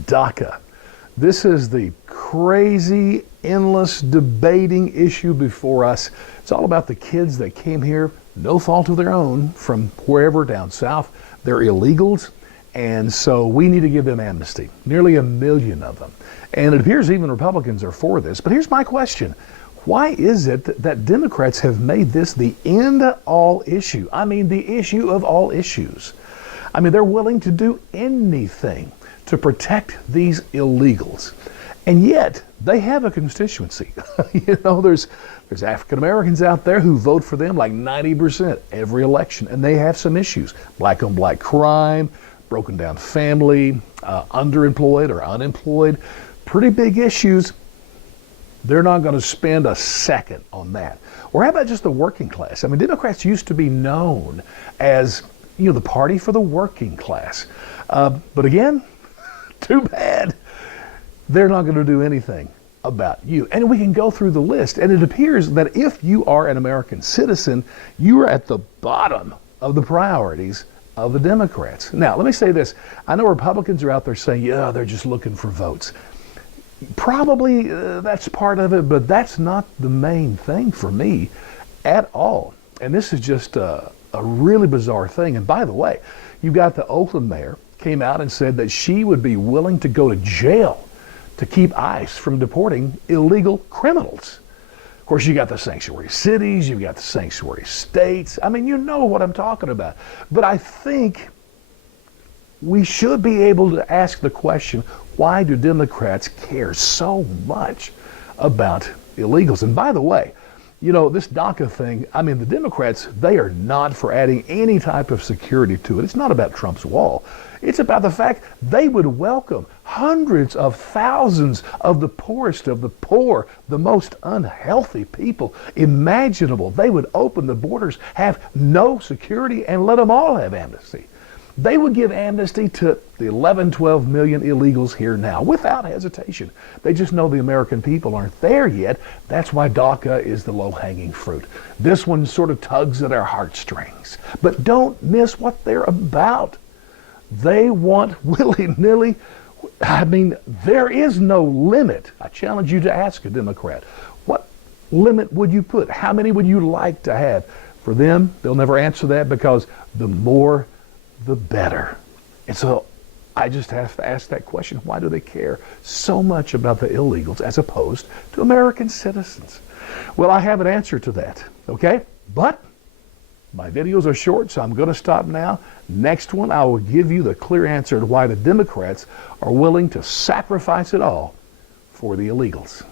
DACA. This is the crazy, endless debating issue before us. It's all about the kids that came here, no fault of their own, from wherever down south. They're illegals, and so we need to give them amnesty. Nearly 1 million of them. And it appears even Republicans are for this. But here's my question. Why is it that Democrats have made this the end-all issue? I mean, the issue of all issues. I mean, they're willing to do anything to protect these illegals. And yet, they have a constituency. There's African Americans out there who vote for them like 90% every election, and they have some issues. Black-on-black crime, broken down family, underemployed or unemployed, pretty big issues. They're not going to spend a second on that. Or how about just the working class? I mean, Democrats used to be known as, the party for the working class. But again, too bad. They're not going to do anything about you. And we can go through the list. And it appears that if you are an American citizen, you are at the bottom of the priorities of the Democrats. Now, let me say this. I know Republicans are out there saying, yeah, they're just looking for votes. Probably that's part of it, but that's not the main thing for me at all. And this is just a really bizarre thing. And by the way, you've got the Oakland mayor came out and said that she would be willing to go to jail to keep ICE from deporting illegal criminals. Of course, you got the sanctuary cities, you've got the sanctuary states. I mean, you know what I'm talking about. But I think we should be able to ask the question, why do Democrats care so much about illegals? And by the way, this DACA thing, I mean, the Democrats, they are not for adding any type of security to it. It's not about Trump's wall. It's about the fact they would welcome hundreds of thousands of the poorest of the poor, the most unhealthy people imaginable. They would open the borders, have no security, and let them all have amnesty. They would give amnesty to the 11, 12 million illegals here now without hesitation. They just know the American people aren't there yet. That's why DACA is the low-hanging fruit. This one sort of tugs at our heartstrings. But don't miss what they're about. They want willy-nilly. I mean, there is no limit. I challenge you to ask a Democrat, what limit would you put? How many would you like to have? For them, they'll never answer that because the more the better. And so I just have to ask that question. Why do they care so much about the illegals as opposed to American citizens? Well, I have an answer to that, okay? But my videos are short, so I'm going to stop now. Next one, I will give you the clear answer to why the Democrats are willing to sacrifice it all for the illegals.